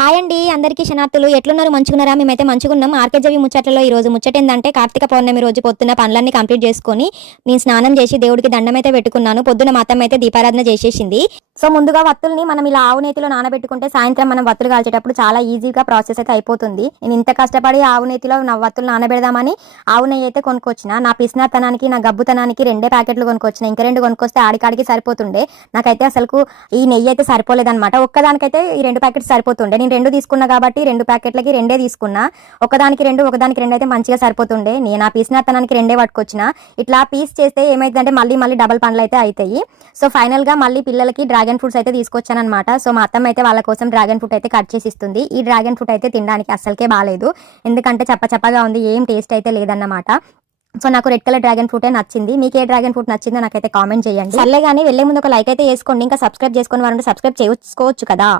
Hi అండి అందరికీ శనార్థులు. ఎట్లున్నారు? మంచుకున్నారా మేమైతే మంచుకున్నాం ఆర్కేజవి ముచ్చట్లలో ఈ రోజు ముచ్చట ఏంటంటే కార్తీక పౌర్ణమి రోజు పొద్దున పనులన్నీ కంప్లీట్ చేసుకొని నేను స్నానం చేసి దేవుడికి దండం అయితే పెట్టుకున్నాను. పొద్దున మాత్రం అయితే దీపారాధన చేసేసింది. సో ముందుగా వత్తుల్ని మనం ఇలా ఆవు నేతిలో నానబెట్టుకుంటే సాయంత్రం మనం వత్తులు కాల్చేటప్పుడు చాలా ఈజీగా ప్రాసెస్ అయితే అయిపోతుంది. నేను ఇంత కష్టపడి ఆవు నేతిలో నా వత్తులు నానబెడదామని ఆవు నెయ్యి అయితే కొనుక్కొచ్చిన. నా పిసినాతనానికి నా గబ్బుతనానికి రెండే ప్యాకెట్లు కొనుక్కొచ్చిన. ఇంకా రెండు కొనుక్కొస్తే ఆడికాడికి సరిపోతుండే. నాకైతే అసలు ఈ నెయ్యి అయితే సరిపోలేదన్నమాట. ఒక్కదానికైతే ఈ రెండు ప్యాకెట్స్ సరిపోతుండే. నేను రెండు తీసుకున్నా కాబట్టి రెండు ప్యాకెట్లకి రెండే తీసుకున్నా. ఒకదానికి రెండు ఒకదానికి రెండు అయితే మంచిగా సరిపోతుండే. నేను ఆ పీసినతనానికి రెండే పట్టుకొచ్చిన. ఇట్లా పీస్ చేస్తే ఏమైందంటే మళ్ళీ మళ్ళీ డబల్ పనులు అయితే అవుతాయి సో ఫైనల్గా మళ్ళీ పిల్లలకి డ్రాగన్ ఫ్రూట్స్ అయితే తీసుకొచ్చాను అనమాట సో మా అత్తమ్మ అయితే వాళ్ళ కోసం డ్రాగన్ ఫ్రూట్ అయితే కట్ చేసి ఇస్తుంది. ఈ డ్రాగన్ ఫ్రూట్ అయితే తినడానికి అస్సలకే బాగాలేదు ఎందుకంటే చప్ప చప్పగా ఉంది ఏం టేస్ట్ అయితే లేదన్నమాట. సో నాకు రెడ్ కలర్ డ్రాగన్ ఫ్రూటే నచ్చింది. మీకు ఏ డ్రాగన్ ఫ్రూట్ నచ్చిందో నాకైతే కామెంట్ చేయండి. సర్లే కానీ వెళ్ళే ముందు ఒక లైక్ అయితే వేసుకోండి. ఇంకా సబ్స్క్రైబ్ చేసుకుని వారు సబ్స్క్రైబ్ చేసుకోవచ్చు కదా.